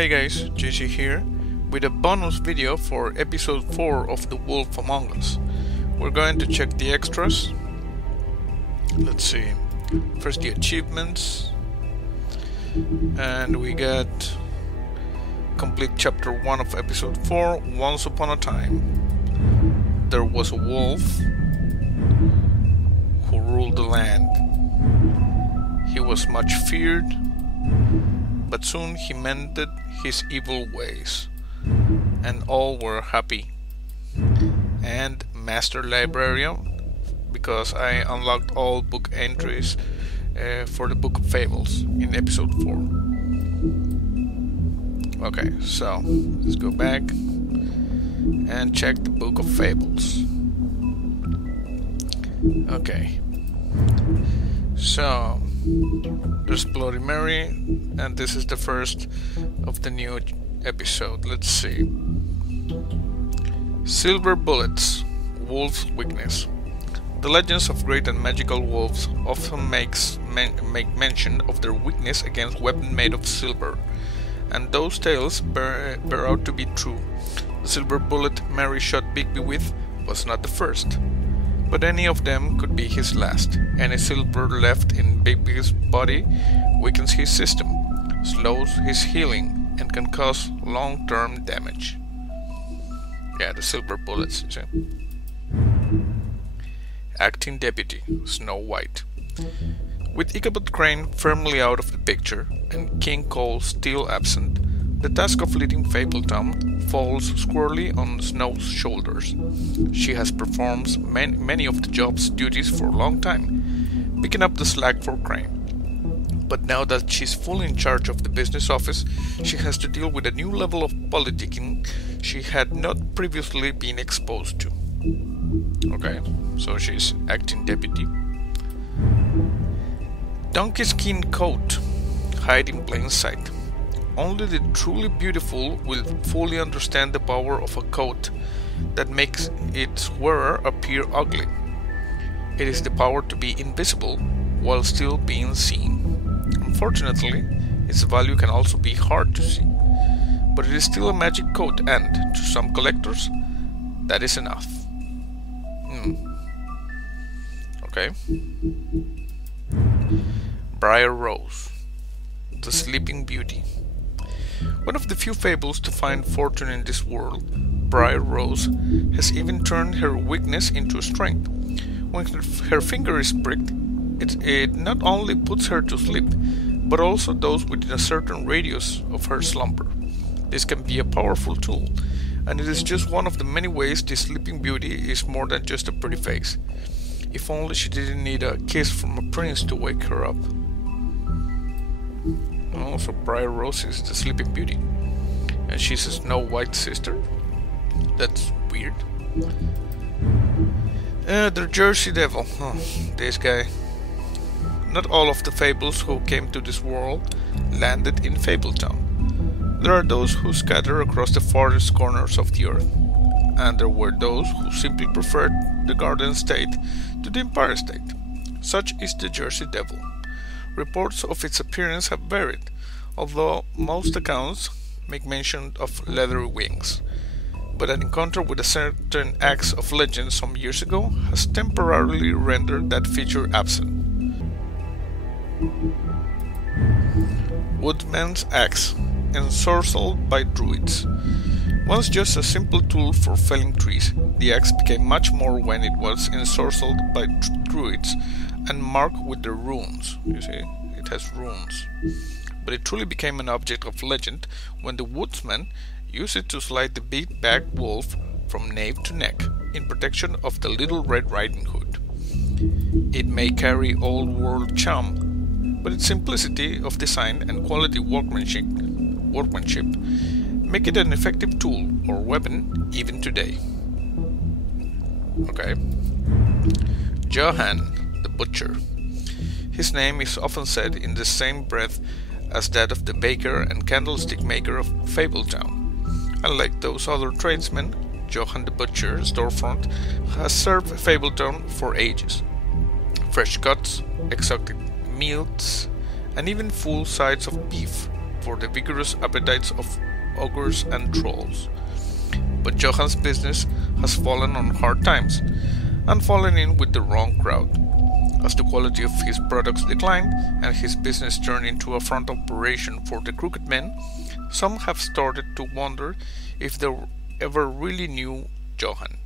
Hey guys, JC here with a bonus video for episode 4 of The Wolf Among Us. We're going to check the extras. Let's see. First the achievements. And we get complete chapter 1 of episode 4, Once Upon a Time. There was a wolf who ruled the land. He was much feared, but soon he mended his evil ways, and all were happy. And Master Librarian, because I unlocked all book entries for the Book of Fables in episode 4. Okay, so let's go back and check the Book of Fables. Okay, so there's Bloody Mary, and this is the first of the new episode. Let's see. Silver bullets, wolf's weakness. The legends of great and magical wolves often make mention of their weakness against weapons made of silver, and those tales bear out to be true. The silver bullet Mary shot Bigby with was not the first, but any of them could be his last. Any silver left in Bigby's body weakens his system, slows his healing, and can cause long-term damage. Yeah, the silver bullets, you see. Acting Deputy, Snow White. With Ichabod Crane firmly out of the picture, and King Cole still absent, the task of leading Fabletown falls squarely on Snow's shoulders. She has performed many of the job's duties for a long time, picking up the slack for Crane. But now that she's fully in charge of the business office, she has to deal with a new level of politicking she had not previously been exposed to. Okay, so she's acting deputy. Donkeyskin Coat, hide in plain sight. Only the truly beautiful will fully understand the power of a coat that makes its wearer appear ugly. It is the power to be invisible while still being seen. Unfortunately, its value can also be hard to see, but it is still a magic coat, and to some collectors, that is enough. Okay. Briar Rose, the Sleeping Beauty. One of the few fables to find fortune in this world, Briar Rose has even turned her weakness into a strength. When her finger is pricked, it not only puts her to sleep, but also those within a certain radius of her slumber. This can be a powerful tool, and it is just one of the many ways this Sleeping Beauty is more than just a pretty face. If only she didn't need a kiss from a prince to wake her up. Also, Briar Rose is the Sleeping Beauty, and she's a Snow White sister. That's weird. The Jersey Devil. Oh, this guy. Not all of the fables who came to this world landed in Fabletown. There are those who scatter across the farthest corners of the earth, and there were those who simply preferred the Garden State to the Empire State. Such is the Jersey Devil. Reports of its appearance have varied, although most accounts make mention of leathery wings. But an encounter with a certain axe of legend some years ago has temporarily rendered that feature absent. Woodsman's axe, ensorcelled by druids. Once just a simple tool for felling trees, the axe became much more when it was ensorcelled by druids and marked with their runes. You see, it has runes. But it truly became an object of legend when the woodsman used it to slide the big-backed wolf from nape to neck in protection of the Little Red Riding Hood. It may carry old-world charm, but its simplicity of design and quality workmanship make it an effective tool or weapon even today. Okay. Johann, the Butcher. His name is often said in the same breath as that of the baker and candlestick maker of Fabletown. Unlike those other tradesmen, Johann the Butcher's storefront has served Fabletown for ages. Fresh cuts, exotic meats, and even full sides of beef for the vigorous appetites of ogres and trolls. But Johann's business has fallen on hard times, and fallen in with the wrong crowd. As the quality of his products declined, and his business turned into a front operation for the crooked men, some have started to wonder if they ever really knew Johann.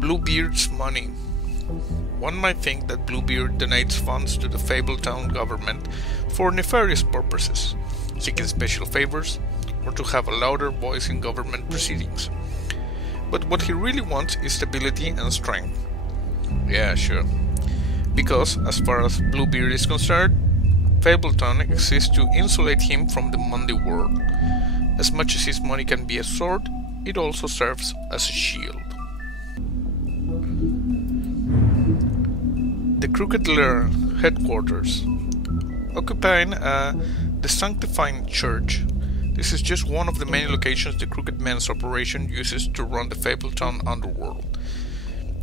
Bluebeard's money. One might think that Bluebeard donates funds to the Fabletown government for nefarious purposes, seeking special favors, or to have a louder voice in government proceedings. But what he really wants is stability and strength. Yeah, sure. Because, as far as Bluebeard is concerned, Fabletown exists to insulate him from the Monday world. As much as his money can be a sword, it also serves as a shield. The Crooked Lair headquarters. Occupying the Sanctifying Church. This is just one of the many locations the Crooked Men's operation uses to run the Fabletown underworld.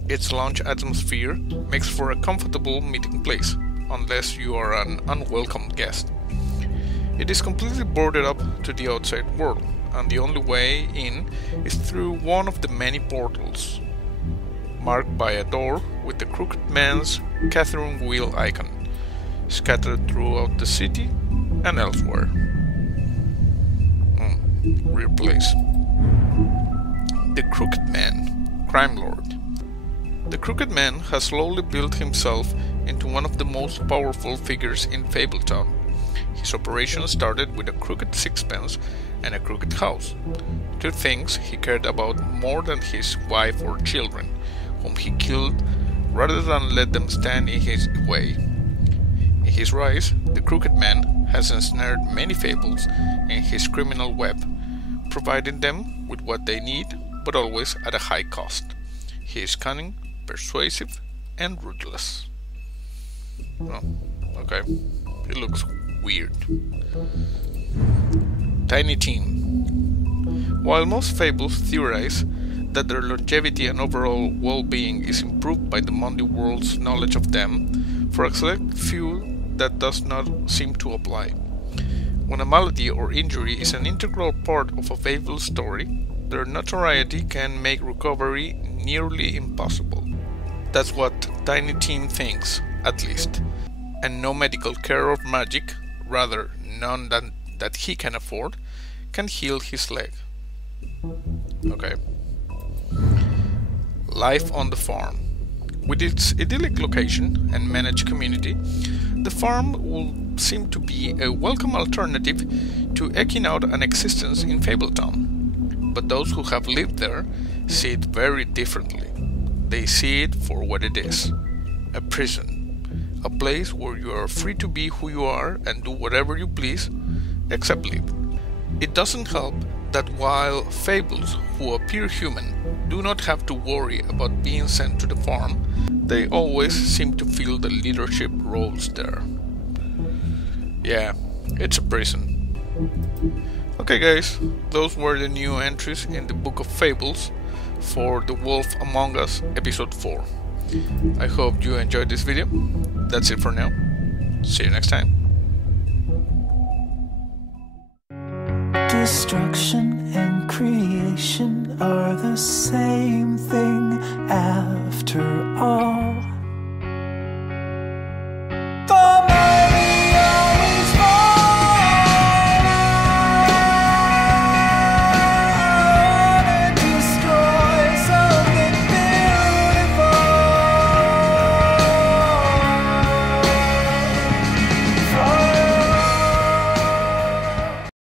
Its lounge atmosphere makes for a comfortable meeting place, unless you are an unwelcome guest. It is completely boarded up to the outside world, and the only way in is through one of the many portals, marked by a door with the Crooked Man's Catherine wheel icon, scattered throughout the city and elsewhere. Weird place. The Crooked Man, Crime Lord. The Crooked Man has slowly built himself into one of the most powerful figures in Fabletown. His operation started with a crooked sixpence and a crooked house, two things he cared about more than his wife or children, whom he killed rather than let them stand in his way. In his rise, the Crooked Man has ensnared many fables in his criminal web, providing them with what they need, but always at a high cost. He is cunning, persuasive, and ruthless. Oh, okay. It looks weird. Tiny Team. While most fables theorize that their longevity and overall well-being is improved by the Monday world's knowledge of them, for a select few that does not seem to apply. When a malady or injury is an integral part of a fable story, their notoriety can make recovery nearly impossible. That's what Tiny Tim thinks, at least. And no medical care or magic, rather none that he can afford, can heal his leg. Okay. Life on the farm. With its idyllic location and managed community, the farm will seem to be a welcome alternative to eking out an existence in Fabletown. But those who have lived there see it very differently. They see it for what it is, a prison, a place where you are free to be who you are and do whatever you please, except live. It doesn't help that while fables who appear human do not have to worry about being sent to the farm, they always seem to fill the leadership roles there. Yeah, it's a prison. Okay guys, those were the new entries in the Book of Fables for The Wolf Among Us Episode 4. I hope you enjoyed this video. That's it for now. See you next time. Destruction and creation are the same thing.